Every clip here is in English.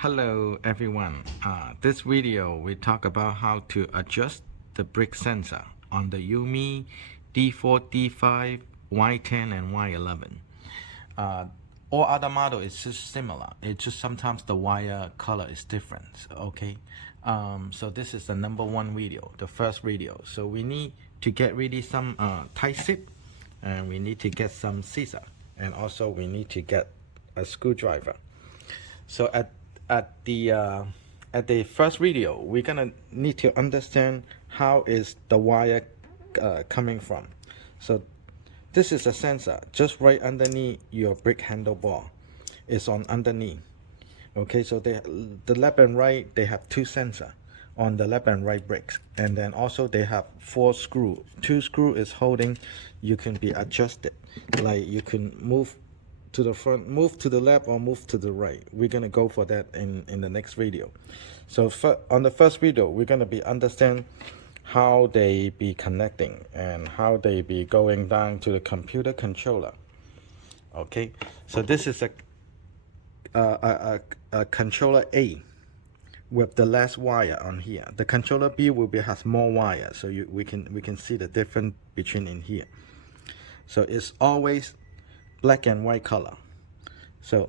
Hello everyone. This video we talk about how to adjust the brake sensor on the YUME D4, D5, Y10 and Y11. All other model is just similar. It's just sometimes the wire color is different. Okay. So this is the number one video, the first video. So we need to get really some tight zip, and we need to get some scissor, and also we need to get a screwdriver. So at the first video, we're gonna need to understand how is the wire coming from. So this is a sensor just right underneath your brake handlebar. It's on underneath. Okay, so the left and right, they have two sensors on the left and right brakes, and then also they have 4 screws. 2 screw is holding. You can be adjusted, like you can move to the front, move to the left, or move to the right. We're gonna go for that in the next video. So on the first video, we're gonna be understand how they be connecting and how they be going down to the computer controller. Okay, so this is a controller A with the less wire on here. The controller B has more wire, so we can see the difference between in here. So it's always black and white color. So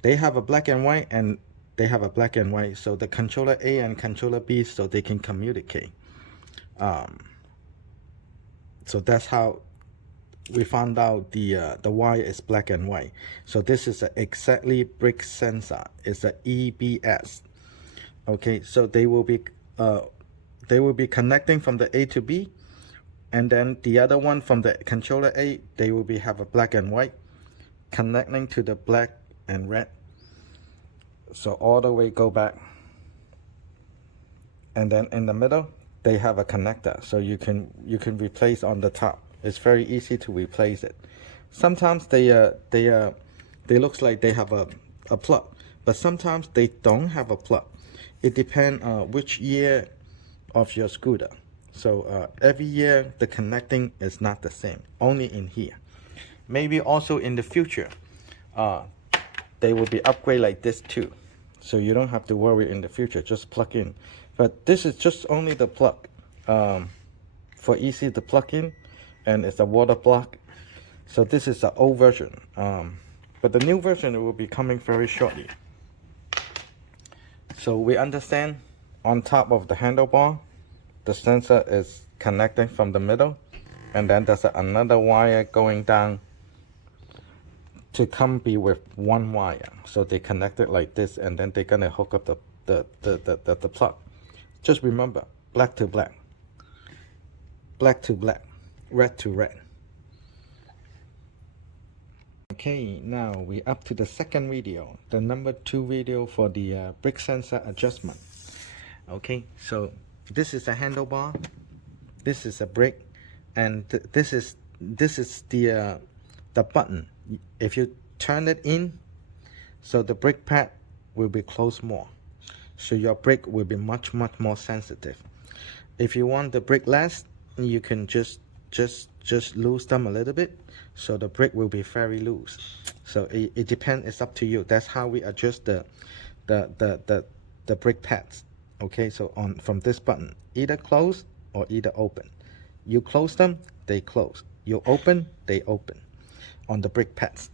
they have a black and white, and they have a black and white. So the controller A and controller B, so they can communicate. So that's how we found out the wire is black and white. So this is a exactly brake sensor. It's a EBS. Okay, so they will be connecting from the A to B, and then the other one from the controller A, they will have a black and white connecting to the black and red. So all the way go back, and then in the middle they have a connector, so you can replace on the top. It's very easy to replace it. Sometimes they looks like they have a plug, but sometimes they don't have a plug. It depends which year of your scooter. So every year the connecting is not the same, only in here. Maybe also in the future they will be upgrade like this too, so you don't have to worry in the future, just plug in. But this is just only the plug, for easy to plug in, and it's a water block. So this is the old version, but the new version will be coming very shortly. So we understand on top of the handlebar, the sensor is connecting from the middle, and then there's another wire going down to come be with one wire. So they connect it like this, and then they're gonna hook up the plug. Just remember, black to black, black to black, red to red. Okay, now we up to the second video, the number 2 video for the brake sensor adjustment. Okay, so this is a handlebar, this is a brake, and this is the button. If you turn it in, so the brake pad will be closed more, so your brake will be much more sensitive. If you want the brake less, you can just loose them a little bit, so the brake will be very loose. So it depends, it's up to you. That's how we adjust the brake pads. Okay, so from this button, either close or either open. You close them, they close. You open, they open on the brake pads.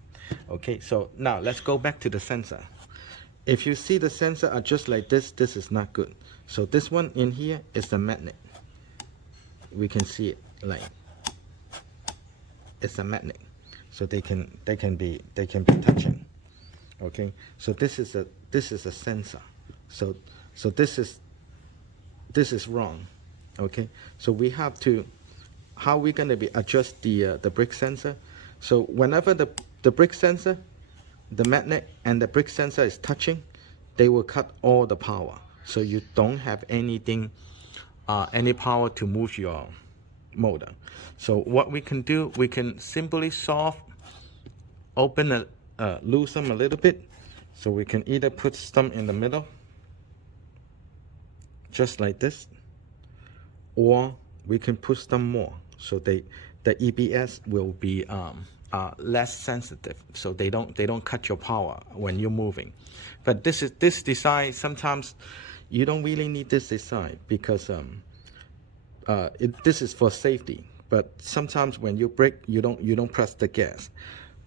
Okay, so now let's go back to the sensor. If you see the sensor are just like this, this is not good. So this one in here is the magnet. We can see it, like it's a magnet, so they can be touching. Okay, so this is a sensor. So this is wrong. Okay, so we have to, how we gonna be adjust the brake sensor. So whenever the brake sensor, the magnet and the brake sensor is touching, they will cut all the power, so you don't have anything, any power to move your motor. So what we can do, we can simply open loose them a little bit. So we can either put some in the middle, just like this, or we can push them more, so the EBS will be less sensitive, so they don't cut your power when you're moving. But this design, sometimes you don't really need this design because this is for safety. But sometimes when you brake, you don't press the gas.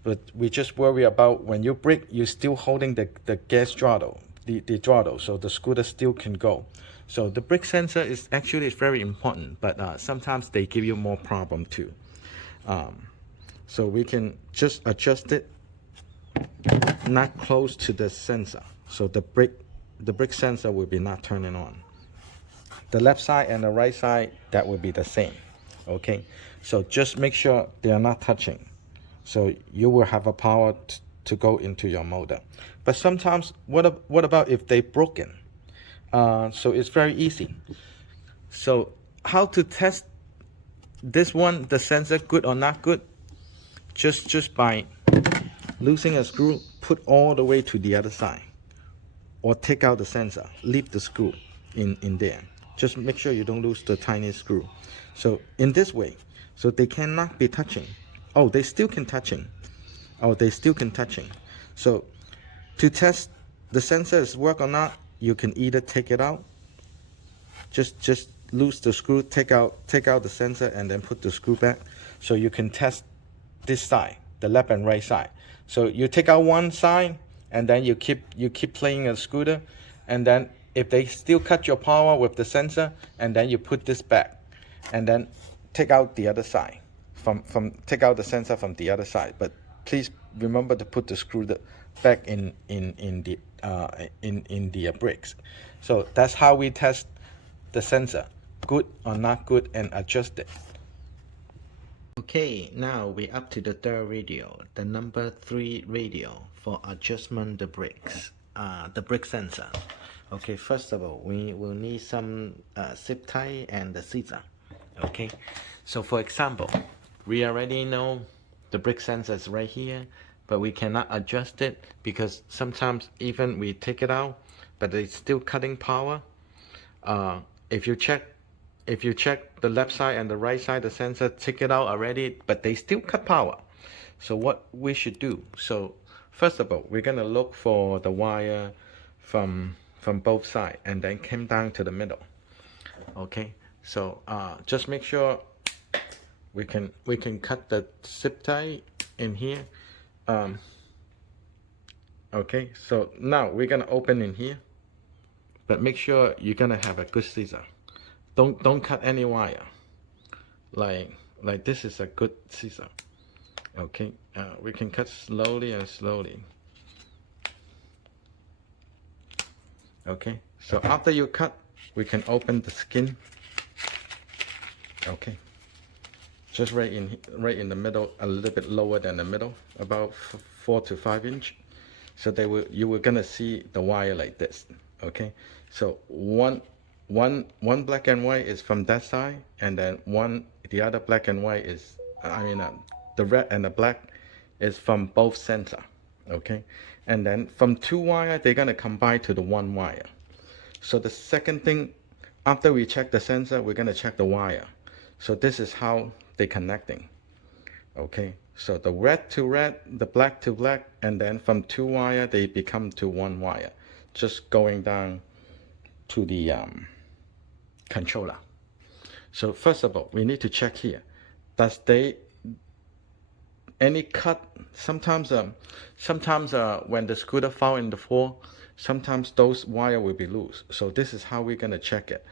But we just worry about when you brake, you're still holding the gas throttle, the throttle, so the scooter still can go. So the brake sensor is actually very important, but sometimes they give you more problem too. So we can just adjust it not close to the sensor, so the brake sensor will be not turning on. The left side and the right side, that will be the same. Okay, so just make sure they are not touching, so you will have a power to go into your motor. But sometimes, what about if they broken? So it's very easy. So how to test this one, the sensor, good or not good? Just by loosening a screw, put all the way to the other side, or take out the sensor, leave the screw in there. Just make sure you don't lose the tiny screw. So in this way, so they cannot be touching. Oh, they still can touching. Oh, they still can touching. So to test the sensor is work or not, you can either take it out, just loose the screw, take out the sensor, and then put the screw back. So you can test this side, the left and right side. So you take out one side, and then you keep playing a scooter, and then if they still cut your power with the sensor, and then you put this back, and then take out the other side, take out the sensor from the other side. But please remember to put the screw back in the brakes. So that's how we test the sensor, good or not good, and adjust it. Okay, now we're up to the third radio, the number 3 radio for adjustment the brakes, the brake sensor. Okay, first of all, we will need some zip tie and the scissor. Okay, so for example, we already know the brake sensor is right here, but we cannot adjust it because sometimes even we take it out, but it's still cutting power. If you check the left side and the right side, the sensor take it out already, but they still cut power. So what we should do? So first of all, we're gonna look for the wire from both sides and then come down to the middle. Okay, so just make sure we can cut the zip tie in here. Okay, so now we're gonna open in here, but make sure you're gonna have a good scissor. Don't cut any wire. Like this is a good scissor. Okay, we can cut slowly and slowly. Okay, so after you cut, we can open the skin. Okay, just right in the middle, a little bit lower than the middle, about 4 to 5 inch. So you were gonna see the wire like this. Okay, so one black and white is from that side, and then the other black and white is, the red and the black is from both sensor. Okay, and then from 2 wire, they're gonna combine to the 1 wire. So the second thing, after we check the sensor, we're gonna check the wire. So this is how they're connecting. Okay, so the red to red, the black to black, and then from 2 wire, they become to 1 wire, just going down to the controller. So first of all, we need to check here. Does any cut? Sometimes when the scooter fall in the floor, sometimes those wire will be loose. So this is how we're gonna check it.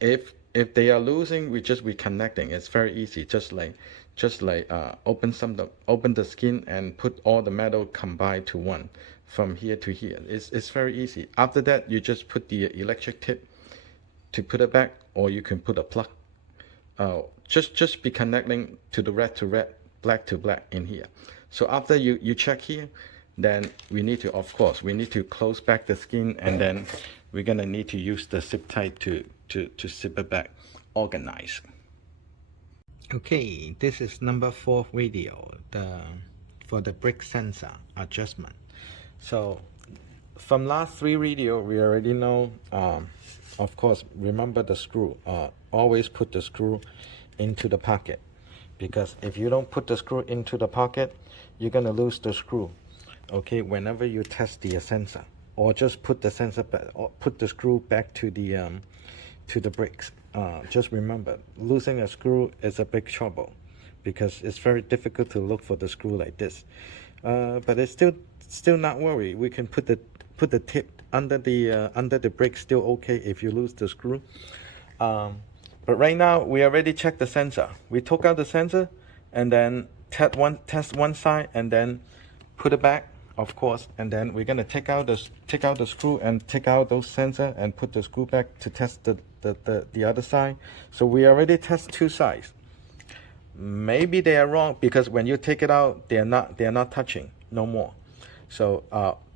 If they are losing, we just reconnecting. It's very easy. Just like open the skin and put all the metal combined to one from here to here. It's very easy. After that, you just put the electric tip to put it back, or you can put a plug. Just be connecting to the red to red, black to black in here. So after you check here, then we need to close back the skin, and then we're gonna need to use the zip tie to zip it back, organize. Okay, this is number 4 video, for the brake sensor adjustment. So from last 3 video, we already know, of course, remember the screw. Always put the screw into the pocket, because if you don't put the screw into the pocket, you're gonna lose the screw. Okay, whenever you test the sensor, or just put the sensor back, or put the screw back to the bricks. Just remember, losing a screw is a big trouble, because it's very difficult to look for the screw like this. But it's still not worry. We can put the tip under the brick, still okay if you lose the screw. But right now we already checked the sensor. We took out the sensor and then test one side and then put it back, of course, and then we're gonna take out the screw and take out those sensor and put the screw back to test the other side. So we already test two sides. Maybe they are wrong, because when you take it out, they're not touching no more. So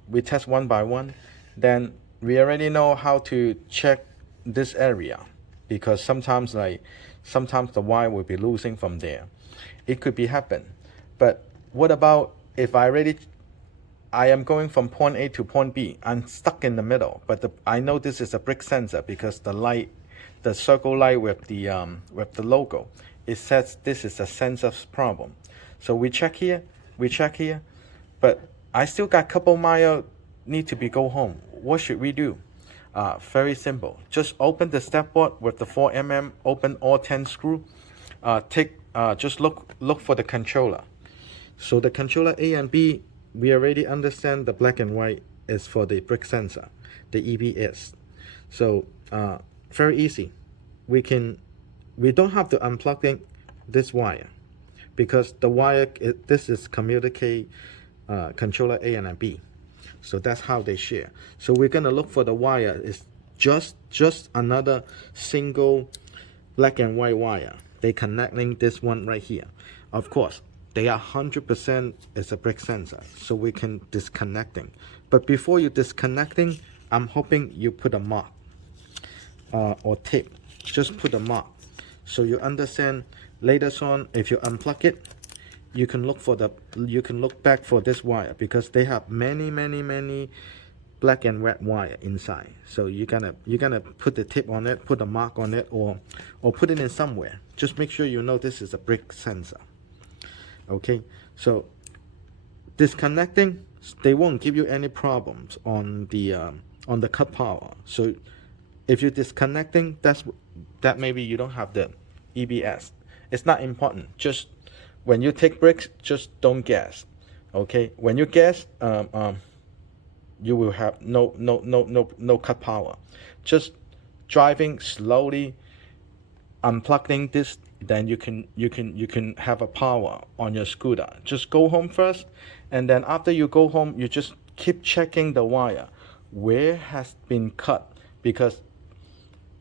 we test one by one. Then we already know how to check this area, because sometimes the wire will be losing from there. It could be happen. But what about if I am going from point A to point B. I'm stuck in the middle, but I know this is a brick sensor, because the circle light with the logo, it says this is a sensor problem. So we check here, but I still got a couple miles need to go home. What should we do? Very simple. Just open the step board with the 4mm, open all 10 screw. Just look for the controller. So the controller A and B, we already understand the black and white is for the brick sensor, the EBS. So very easy. We don't have to unplug this wire, because the wire, this is communicate controller A and B. So that's how they share. So we're gonna look for the wire is just another single black and white wire. They connecting this one right here. Of course, they are 100% is a brick sensor, so we can disconnecting. But before you disconnecting, I'm hoping you put a mark or tape. Just put a mark, so you understand. Later on, if you unplug it, you can look back for this wire, because they have many black and red wire inside. So you're gonna put the tip on it, put a mark on it, or put it in somewhere. Just make sure you know this is a brick sensor. Okay, so disconnecting, they won't give you any problems on the cut power. So if you're disconnecting, that maybe you don't have the EBS. It's not important. Just when you take bricks, just don't gas. Okay, when you gas, you will have no cut power. Just driving slowly, unplugging this, then you can have a power on your scooter. Just go home first, and then after you go home, you just keep checking the wire where has been cut, because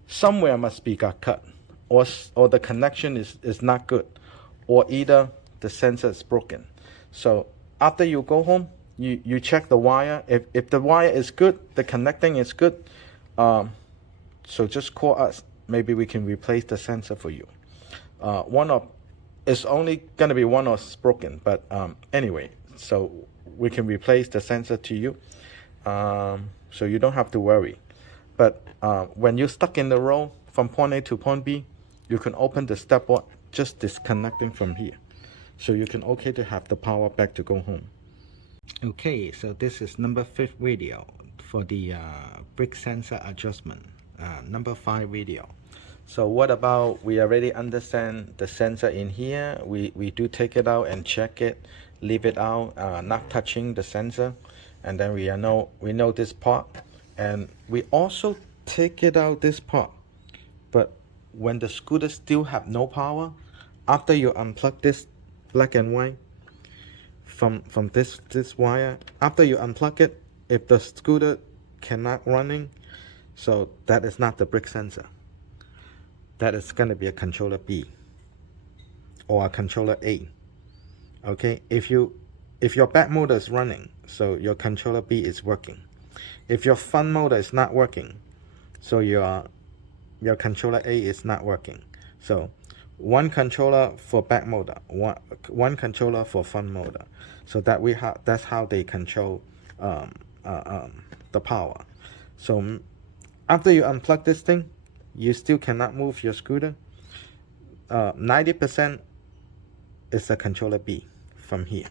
somewhere must be got cut, or the connection is not good, or either the sensor is broken. So after you go home, you check the wire. If the wire is good, the connecting is good, so just call us. Maybe we can replace the sensor for you. It's only gonna be one or broken, but anyway, so we can replace the sensor to you, so you don't have to worry. But when you're stuck in the row from point A to point B, you can open the step board, just disconnecting from here, so you can okay to have the power back to go home. Okay, so this is number 5 video for the brick sensor adjustment, number 5 video. So what about, we already understand the sensor in here. We do take it out and check it, leave it out, not touching the sensor, and then we know this part, and we also take it out this part. But when the scooter still have no power, after you unplug this black and white from this wire, after you unplug it, if the scooter cannot running, so that is not the brick sensor. That is going to be a controller B or a controller A. Okay, if your back motor is running, so your controller B is working. If your front motor is not working, so your controller A is not working. So one controller for back motor, one controller for front motor. So that's how they control the power. So after you unplug this thing, you still cannot move your scooter. 90% is the controller B from here.